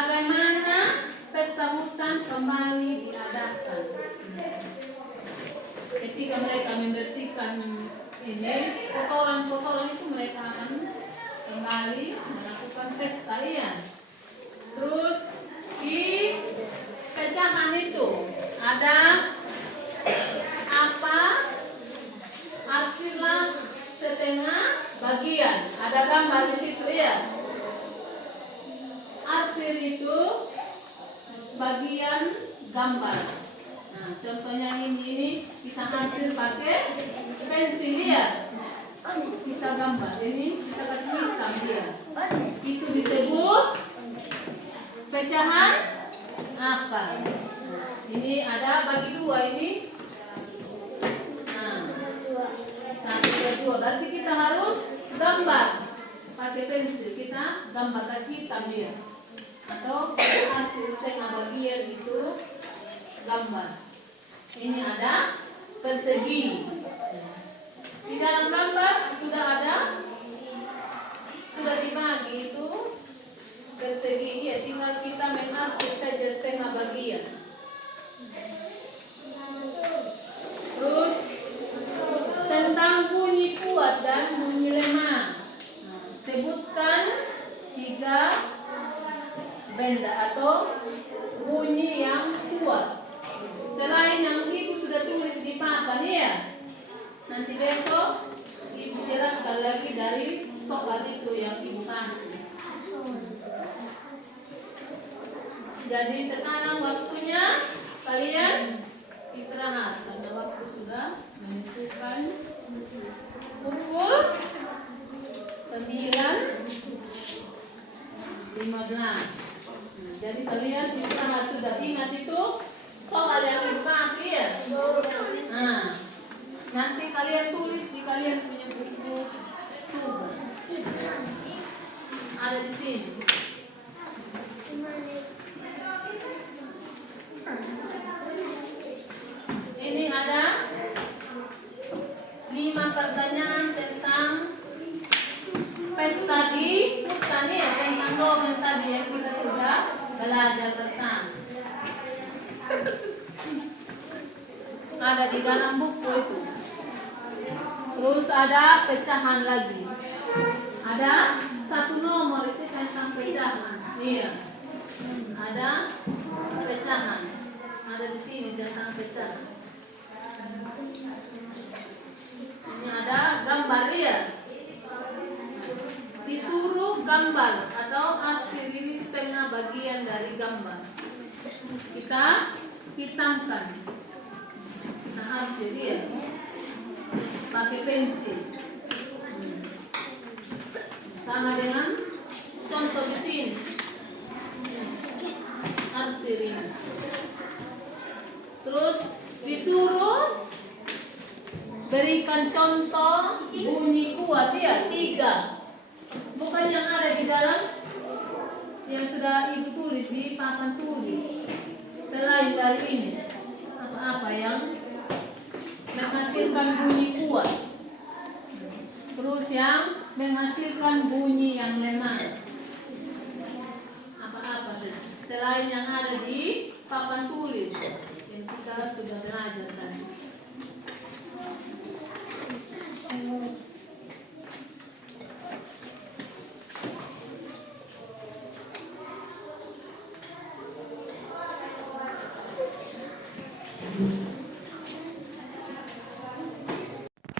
bagaimana pesta hutan kembali diadakan. Ketika mereka membersihkan ini kotoran-kotoran itu, mereka akan kembali melakukan pesta ya. Terus di pecahan itu ada apa? Arsilah setengah bagian. Ada gambar di situ ya. Arsir itu bagian gambar. Nah, contohnya ini kita arsir pakai pensil ya. Kita gambar ini, kita kasih hitam dia. Itu disebut pecahan apa? Ini ada bagi dua ini. Nah, 1, 2. Berarti kita harus gambar pakai pensil. Kita gambar kasih hitam dia. Atau hasil setengah bagian itu gambar. Ini ada persegi. Di dalam gambar sudah dibagi itu persegi. Ya, tinggal kita mengarsir saja setengah bagian. Terus tentang bunyi kuat dan bunyi lemah. Sebutkan 3 benda atau bunyi yang kuat. Selain yang ibu sudah tulis di papan ya. Nanti besok ibu jelaskan lagi dari soal itu yang ibu kasih. Jadi sekarang waktunya kalian istirahat karena waktu sudah menunjukkan pukul 9.15. Jadi kalian istirahat, sudah ingat itu soal yang ibu kasih ya. Nah, nanti kalian tulis di kalian punya buku tugas. Ada di sini. Ini ada 5 pertanyaan tentang pesta di hutan ya, tentang dongeng tadi yang kita sudah belajar bersama. Ada di dalam buku itu. Terus ada pecahan lagi. Ada 1 nomor itu tentang pecahan. Iya. Ada pecahan. Ada di sini tentang pecahan. Ini ada gambar ya. Disuruh gambar atau arsir ini setengah bagian dari gambar. Kita hitamkan. Nah, arsir ya. Pakai pensil. Sama dengan contoh di sini. Arsir ini. Terus disuruh berikan contoh bunyi kuat ya, 3. Bukan yang ada di dalam yang sudah ibu tulis di papan tulis. Selain dari ini, apa-apa yang menghasilkan bunyi kuat. Terus yang menghasilkan bunyi yang lemah. Apa-apa saja. Selain yang ada di papan tulis yang kita sudah belajar tadi.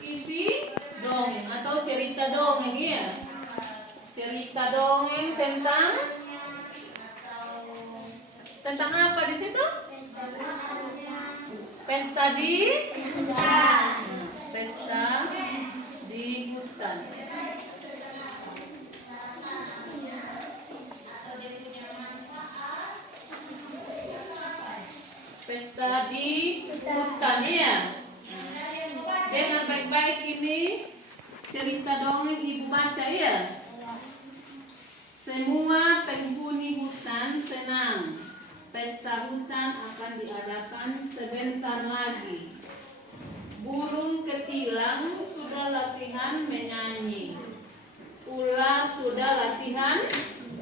Isi dongeng atau cerita dongeng ya. Cerita dongeng tentang apa di situ? Pesta di hutan. Pesta di hutan. Pesta di hutan ya. Dengar baik-baik ini cerita dongeng ibu baca ya. Semua penghuni hutan senang. Pesta hutan akan diadakan sebentar lagi. Burung ketilang sudah latihan menyanyi. Ular sudah latihan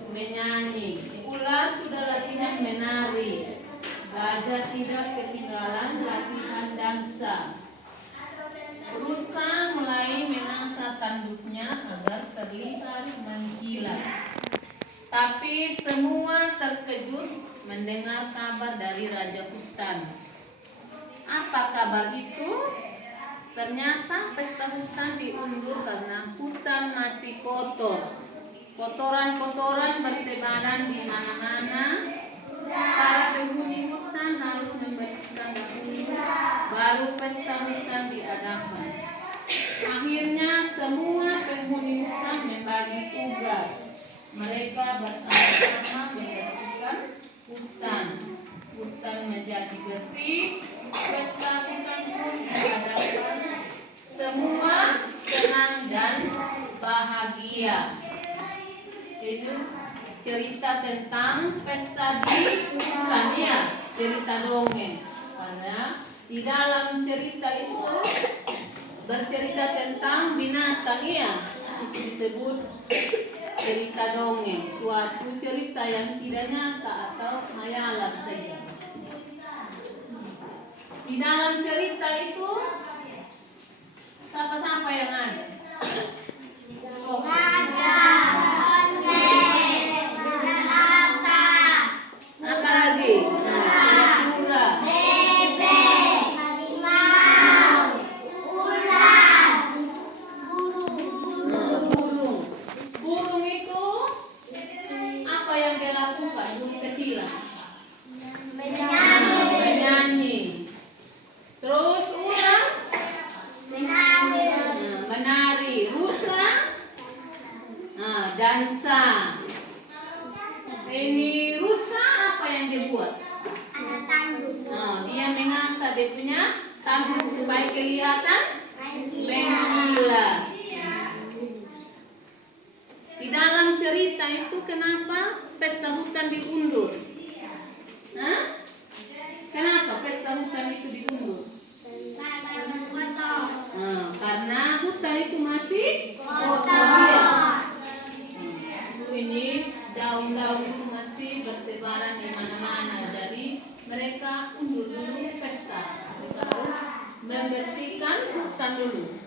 menyanyi. Ular sudah latihan menari. Gajah tidak ketinggalan latihan dansa. Rusa mulai mengasah tanduknya agar terlihat mengkilat. Tapi semua terkejut mendengar kabar dari Raja Hutan. Apa kabar itu? Ternyata pesta hutan diundur karena hutan masih kotor. Kotoran-kotoran bertebaran di mana-mana. Para penghuni hutan harus membersihkan dahulu, baru pesta hutan diadakan. Akhirnya semua penghuni hutan membagi tugas. Mereka bersama-sama membersihkan hutan. Hutan menjadi bersih, pesta hutan pun diadakan. Semua senang dan bahagia. Itu cerita tentang pesta di hutan, ya, cerita dongeng. Karena di dalam cerita itu bercerita tentang binatang, ya, itu disebut cerita dongeng, suatu cerita yang tidak nyata atau khayalan saja. Di dalam cerita itu siapa-siapa yang ada? Apa lagi? Kura-kura, burung. Burung itu apa yang dia lakukan? Burung kecil. Menyanyi. Terus ular menari. Rusa dansa. Ini rusa apa yang dia buat? Dia mengasah dia punya tanduk supaya kelihatan mengkilat. Di dalam cerita itu kenapa pesta hutan diundur? Kenapa pesta hutan itu diundur? Karena hutan itu masih kotor. Ini daun-daun itu masih bertebaran di mana-mana. Jadi mereka undur dulu pesta. Mereka harus membersihkan hutan dulu.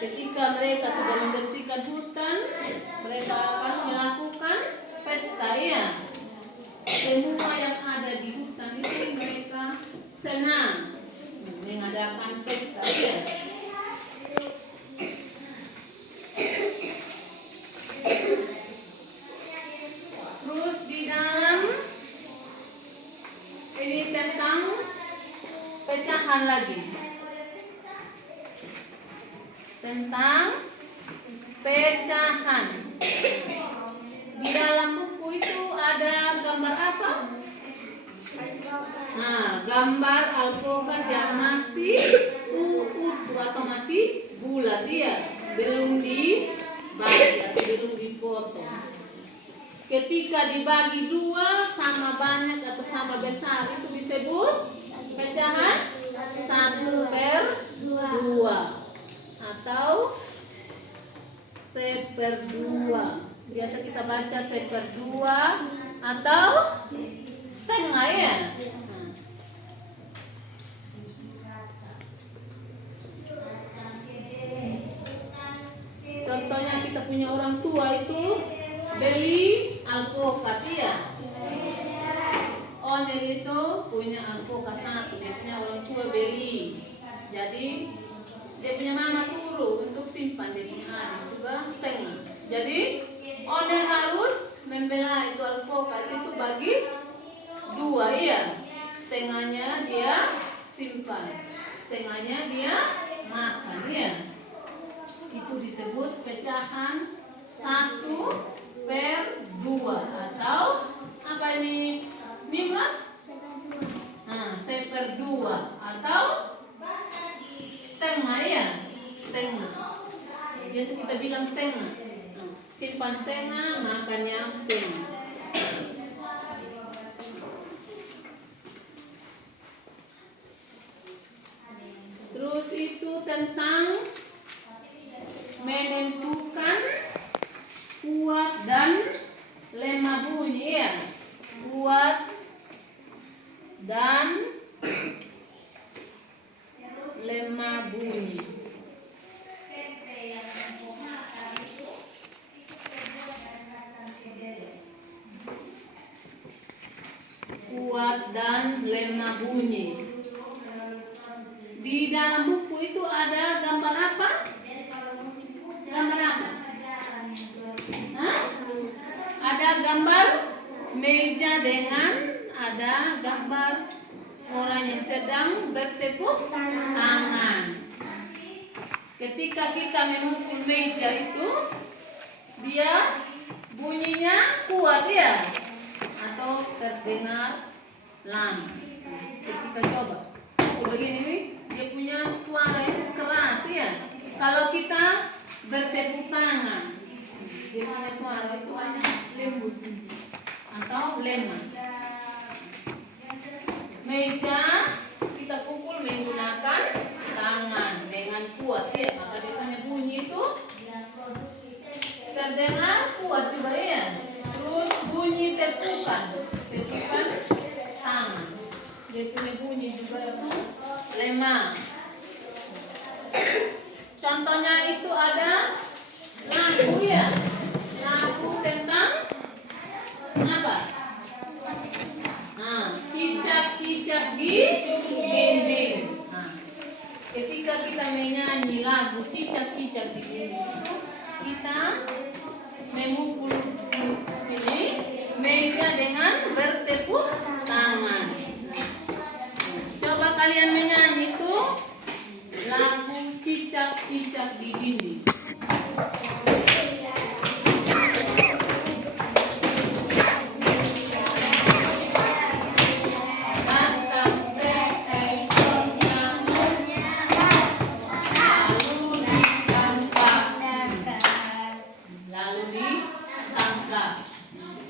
Ketika mereka sudah membersihkan hutan, mereka akan melakukan pesta, ya. Semua yang ada di hutan itu mereka senang mengadakan pesta, ya. Terus di dalam ini tentang pecahan lagi. Tentang pecahan. Di dalam buku itu ada gambar apa? Gambar alpukat yang masih utuh atau masih bulat, ya, belum dibagi atau belum dipotong. Ketika dibagi dua sama banyak atau sama besar itu disebut pecahan 1/2 atau 1/2. Biasa kita baca 1/2 atau setengah, ya. Contohnya kita punya orang tua itu beli alpukat, ya. Onel itu punya alpukat 1, dia punya orang tua beli. Jadi dia punya mama suruh untuk simpan di rumah juga setengah. Jadi Onel harus membelah itu alpukat itu bagi 2, ya. Setengahnya dia simpan, setengahnya dia makan, ya. Itu disebut pecahan 1/2 atau apa ini? Nimrat? 1/2 atau setengah, ya. Setengah. Biasa kita bilang setengah. Simpan setengah, makannya setengah. Terus itu tentang menentukan kuat dan lemah bunyi ya. Kuat dan lemah bunyi. Kuat dan lemah bunyi. Di dalam buku itu ada gambar apa? Gambar apa? Hah? Ada gambar meja dengan ada gambar orang yang sedang bertepuk tangan. Ketika kita memukul meja itu, dia bunyinya kuat ya, atau terdengar lambat. Kita coba pukul begini, dia punya suara itu keras ya. Kalau kita bertepuk tangan, dia punya suara itu hanya lembut atau lemah. Meja kita pukul menggunakan tangan dengan kuat ya, maka dia punya bunyi itu terdengar kuat juga ya. Terus bunyi tepukan tangan, dia punya bunyi juga lemah. Contohnya itu ada lagu ya, lagu tentang apa? Cicak-cicak di dinding. Nah, ketika kita menyanyi lagu cicak-cicak di dinding, kita memukul ini meja dengan bertepuk tangan. Coba kalian menyanyi itu lagu cicak-cicak di dinding.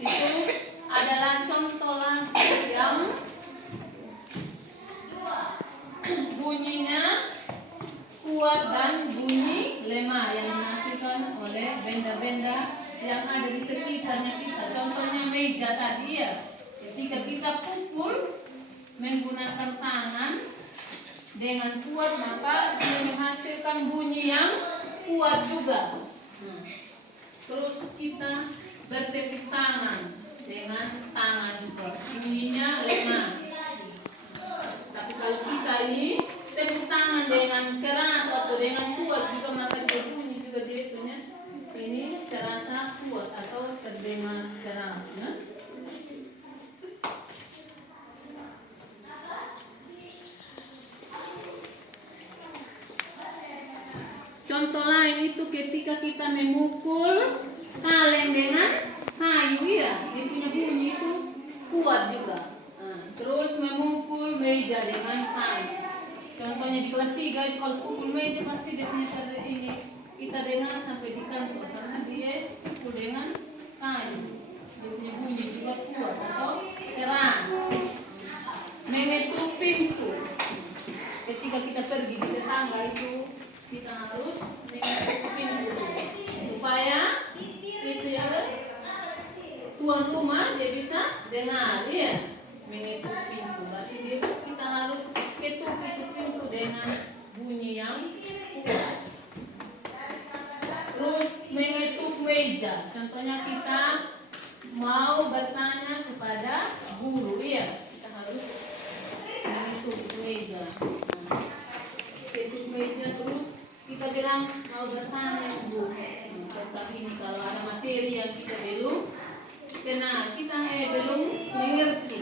Itu adalah contoh lagu yang bunyinya kuat dan bunyi lemah yang dihasilkan oleh benda-benda yang ada di sekitarnya kita. Contohnya meja tadi ya, ketika kita pukul menggunakan tangan dengan kuat, maka dia menghasilkan bunyi yang kuat juga. Terus kita bertepuk tangan dengan tangan juga, bunyinya lemah. Tapi kalau kita ini tepuk tangan dengan keras atau dengan kuat juga, maka dia bunyi juga, dia punya ini terasa kuat atau terdengar keras ya. Contoh lain itu ketika kita memukul kaleng dengan kayu ya, dia punya bunyi itu kuat juga. Terus memukul meja dengan kayu. Contohnya di kelas 3 itu kalau pukul meja pasti dia punya ini kita dengar sampai di kantor karena dia pukul dengan kayu. Dia punya bunyi juga kuat atau keras. Mengetuk pintu. Ketika kita pergi di tetangga itu, kita harus mengetuk pintu supaya tuan rumah dia bisa dengar ya. Mengetuk pintu, berarti kita harus ketuk pintu dengan bunyi yang kuat. Terus mengetuk meja, contohnya kita mau bertanya kepada guru ya, kita harus mengetuk meja. Ketuk meja, terus kita bilang mau bertanya ke guru tentang ini, kalau ada materi yang kita belum kenal, kita belum mengerti,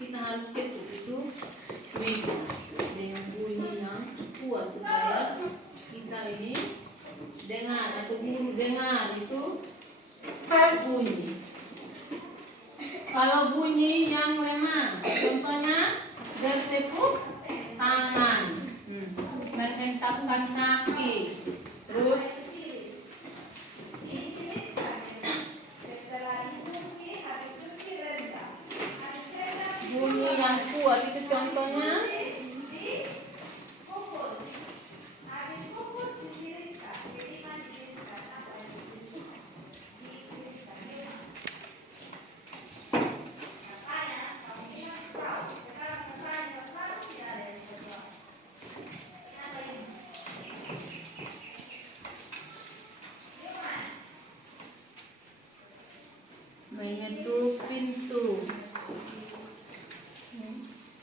kita harus ketuk itu meja dengan bunyi yang kuat supaya kita ini dengar atau guru dengar itu bunyi. Kalau bunyi yang lemah, contohnya bertepuk tangan, menghentakkan kaki, terus bunyi yang kuat itu contohnya Menutup pintu.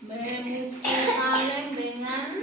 Memukul kaleng dengan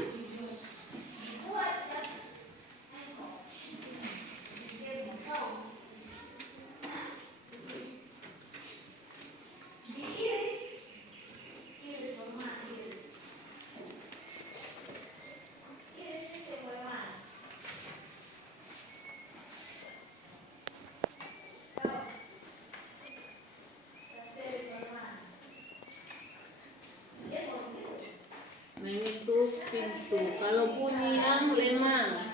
mengetuk pintu. Kalau bunyi yang lemah,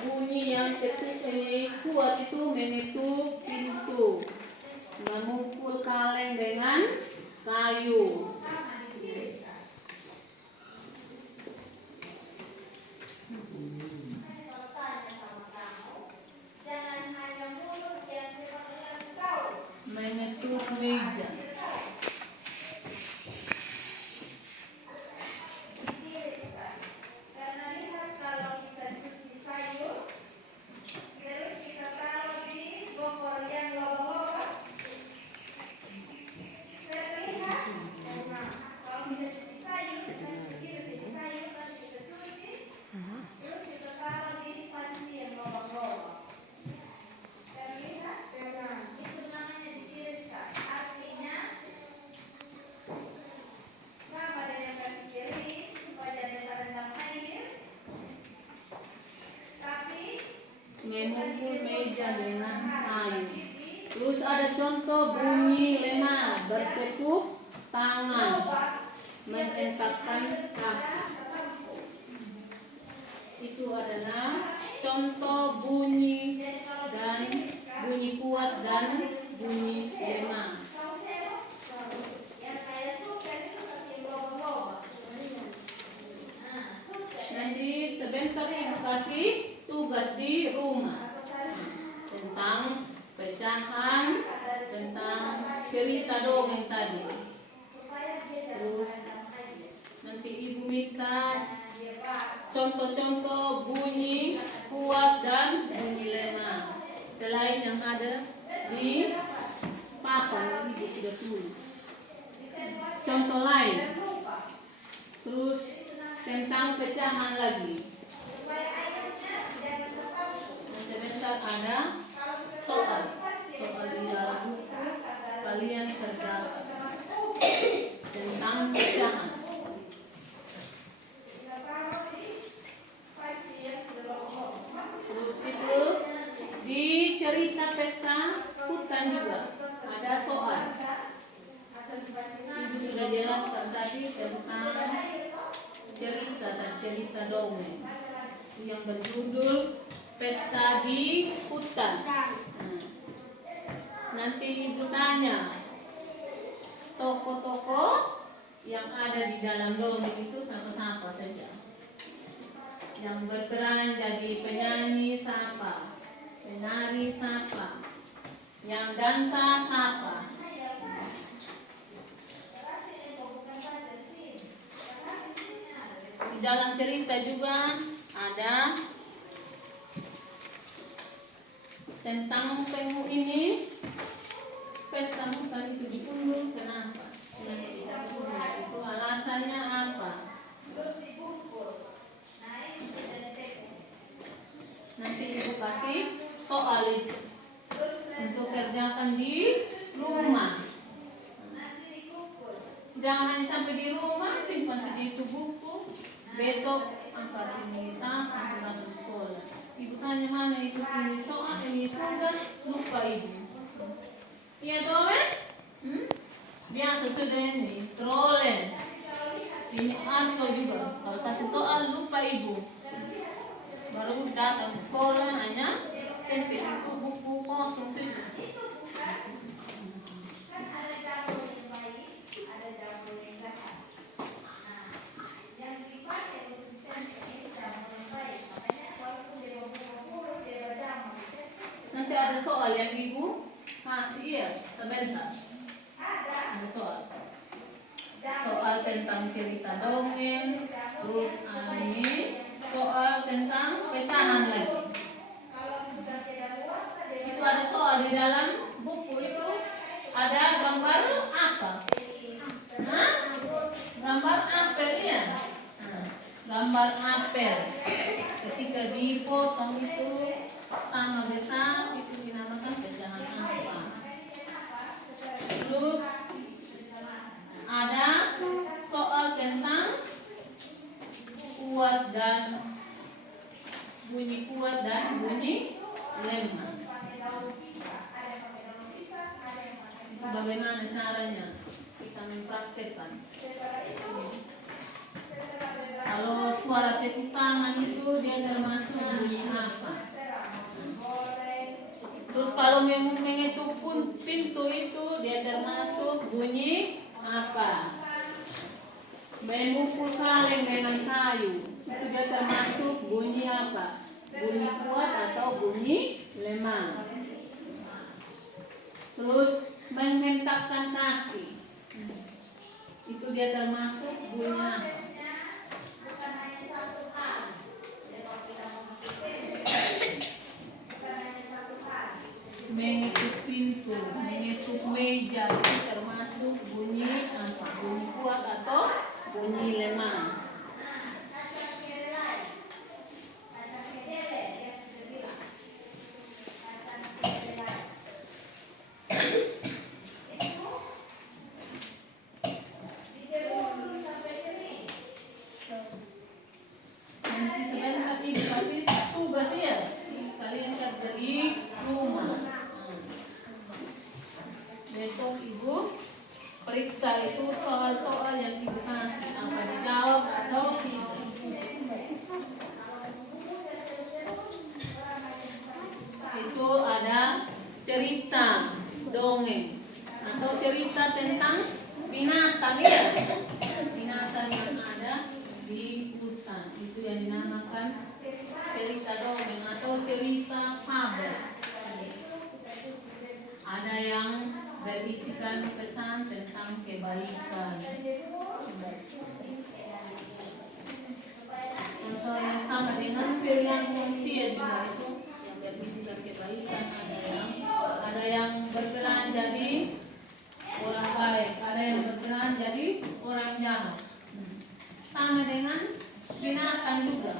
bunyi yang ketuk ini kuat itu mengetuk pintu. Memukul kaleng dengan kayu. Mengetuk meja. Memukul meja dengan kayu. Terus ada contoh bunyi lemah, bertepuk tangan, mengentakkan kaki. Itu adalah contoh bunyi dan bunyi kuat dan bunyi lemah. Nanti sebentar ibu kasih tugas di rumah tentang pecahan, tentang cerita dongeng tadi. Terus nanti ibu minta contoh-contoh bunyi kuat dan bunyi lemah selain yang ada di papan yang ibu sudah tulis. Contoh lain. Terus tentang pecahan lagi. Sebentar ada soal di dalam buku kalian kerjakan tentang pecahan. Terus itu di cerita pesta hutan juga ada soal. Ibu sudah jelaskan tadi tentang cerita dongeng yang berjudul Pesta di Hutan. Nanti ibu tanya tokoh-tokoh yang ada di dalam dongeng itu siapa saja. Yang berperan jadi penyanyi siapa, penari siapa, yang dansa siapa. Di dalam cerita juga ada tentang pengu ini. Pesta hutan itu diundur kenapa? Itu alasannya apa? Nanti ibu kasih soal itu untuk kerjakan di rumah. Jangan sampai di rumah simpan segitu buku. Besok angkat ini tas langsung datang ke sekolah. Ibu tanya mana itu ini soal ini tugas, lupa ibu. Iya toh Biasa sudah ini trolen. Ini Arso juga. Kalau kasih soal lupa ibu. Baru datang sekolah hanya tempel itu buku kosong saja. Nanti ada soal yang ibu kasih ya sebentar. Ada soal tentang cerita dongeng, terus ini soal tentang pecahan lagi. Itu ada soal di dalam buku itu, ada gambar apa? Hah? Gambar apel ya? Nah, gambar apel. Ketika dipotong itu sama besar itu dinamakan pecahan apa? Terus ada soal tentang kuat dan bunyi lemah. Bagaimana caranya kita mempraktekkan? Kalau suara tepuk tangan itu dia termasuk bunyi apa? Terus kalau mengetuk pintu itu dia termasuk bunyi apa? Memukul kaleng dengan kayu itu dia termasuk bunyi apa? Bunyi kuat atau bunyi lemah? Terus menghentakkan kaki itu dia termasuk bunyi apa? Mengetuk pintu, mengetuk meja itu termasuk bunyi apa? Bunyi kuat atau bunyi lemah? Nanti sebentar ibu kasih tugas ya, kalian kerja di rumah. Besok ibu periksa itu soal-soal yang ibu kasih, apa dijawab atau tidak. Itu ada cerita dongeng atau cerita tentang binatang ya, binatang yang ada di hutan itu yang dinamakan cerita dongeng atau cerita fabel. Ada yang berisikan pesan tentang kebaikan. Contohnya sama dengan perilaku manusia juga itu yang berisikan kebaikan. Ada yang berperan jadi orang baik, ada yang berperan jadi orang jahat. Sama dengan binatang juga.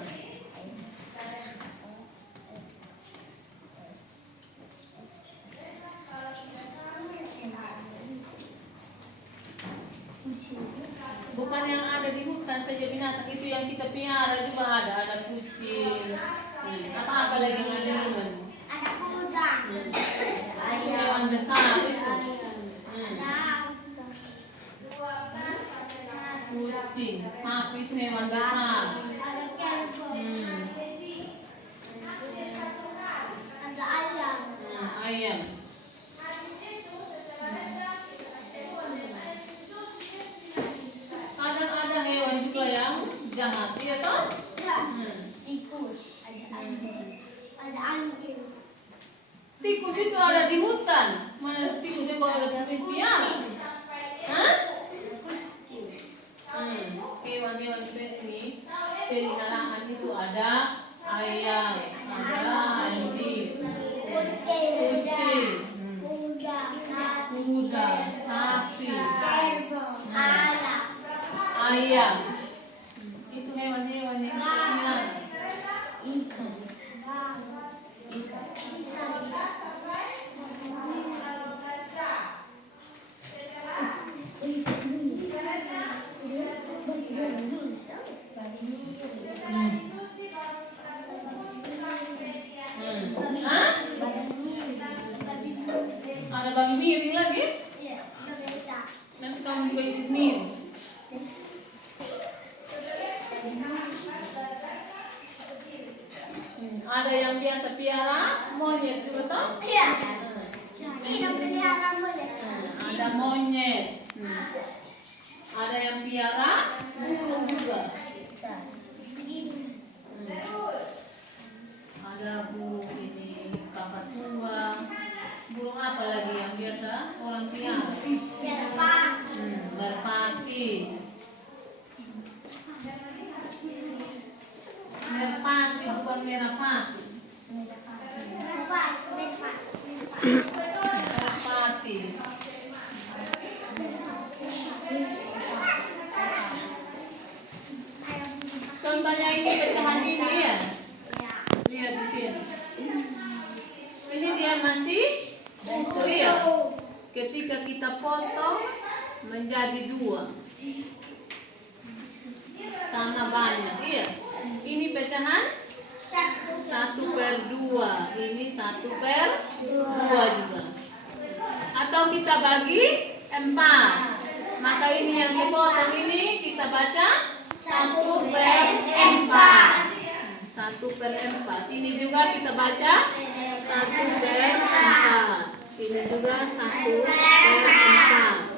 Bukan yang ada di hutan saja binatang itu yang kita piara juga ada kucing. Apa lagi yang ada di rumah? Ada kuda. Hewan besar itu. Kucing, sapi itu hewan besar. Ada kelbon. Ada ayam. Ayam. Kadang ada hewan juga yang jahat, iya toh? Tikus. Ada anjing. Ada anjing. Tikus itu ada di hutan. Mana tikus itu ada di piara? Hah? Hewan-hewan seperti ini peliharaan itu ada ayam, ada anjing, kucing, kuda, sapi, ayam. Itu hewan-hewan yang peliharaan. Ada babi miring lagi? Nanti kamu juga ikut miring. Ada yang biasa piara monyet juga toh? Iya. Tidak pelihara monyet. Ada monyet. Ada yang piara burung juga. Ada burung ini kakatua. Burung apa lagi yang biasa orang piara? Merpati. Merpati bukan merpati. Merpati. Contohnya ini pecahan ini ya. Lihat di sini. Ini dia masih utuh ya. Ketika kita potong menjadi 2. Sama banyak, iya. Ini pecahan 1/2. Ini 1/2 juga. Atau kita bagi 4. Maka ini yang sepotong ini kita baca 1/4. 1/4. Ini juga kita baca 1/4. Ini juga 1/4.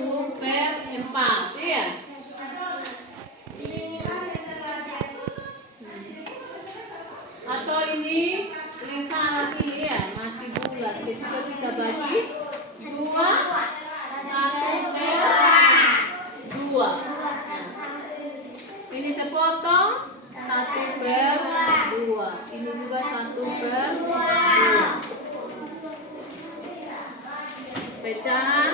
1/4, iya. Atau ini lingkaran ini ya masih bulat. Ketika kita bagi 2, 1/2. Ini sepotong 1/2. Ini juga 1/2. Pecahan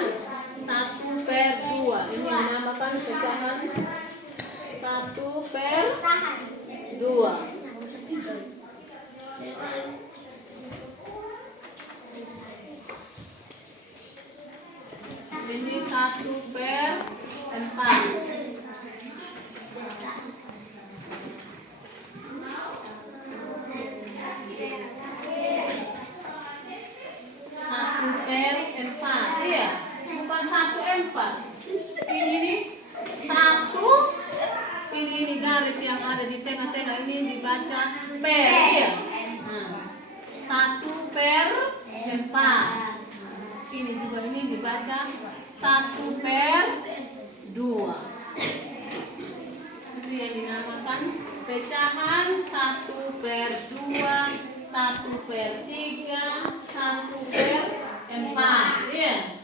1/2. Ini dinamakan pecahan 1/2. Ini 1/4. Iya, bukan 1/4. Ini 1. Ini garis yang ada di tengah-tengah ini dibaca per, iya. 1/4. Ini juga ini dibaca 1/2. Itu yang dinamakan pecahan 1/2, 1/3, 1/4. Iya.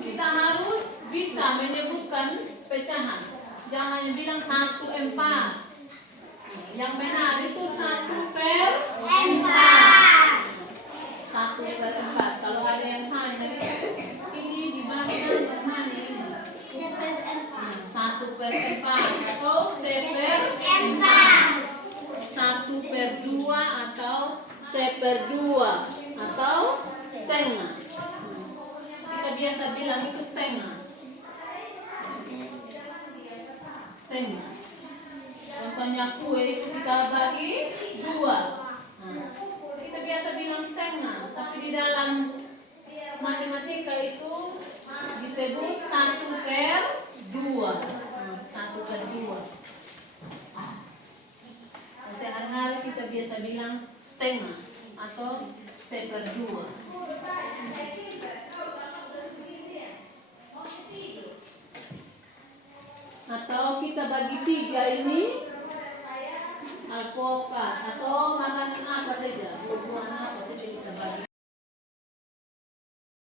Kita harus bisa menyebutkan pecahan. Jangan bilang 1/4. Yang benar itu 1/4. 1/4. Kalau ada yang tanya, ini dibaca bagaimana ini? 1/4 atau 1/4. 1/2 atau 1/2 atau setengah. Kita biasa bilang itu setengah. Setengah. Contohnya kue itu kita bagi 2. Kita biasa bilang setengah, tapi di dalam matematika itu disebut 1/2. 1/2. Sehari-hari kita biasa bilang setengah atau 1/2. Atau kita bagi 3 ini alpoka.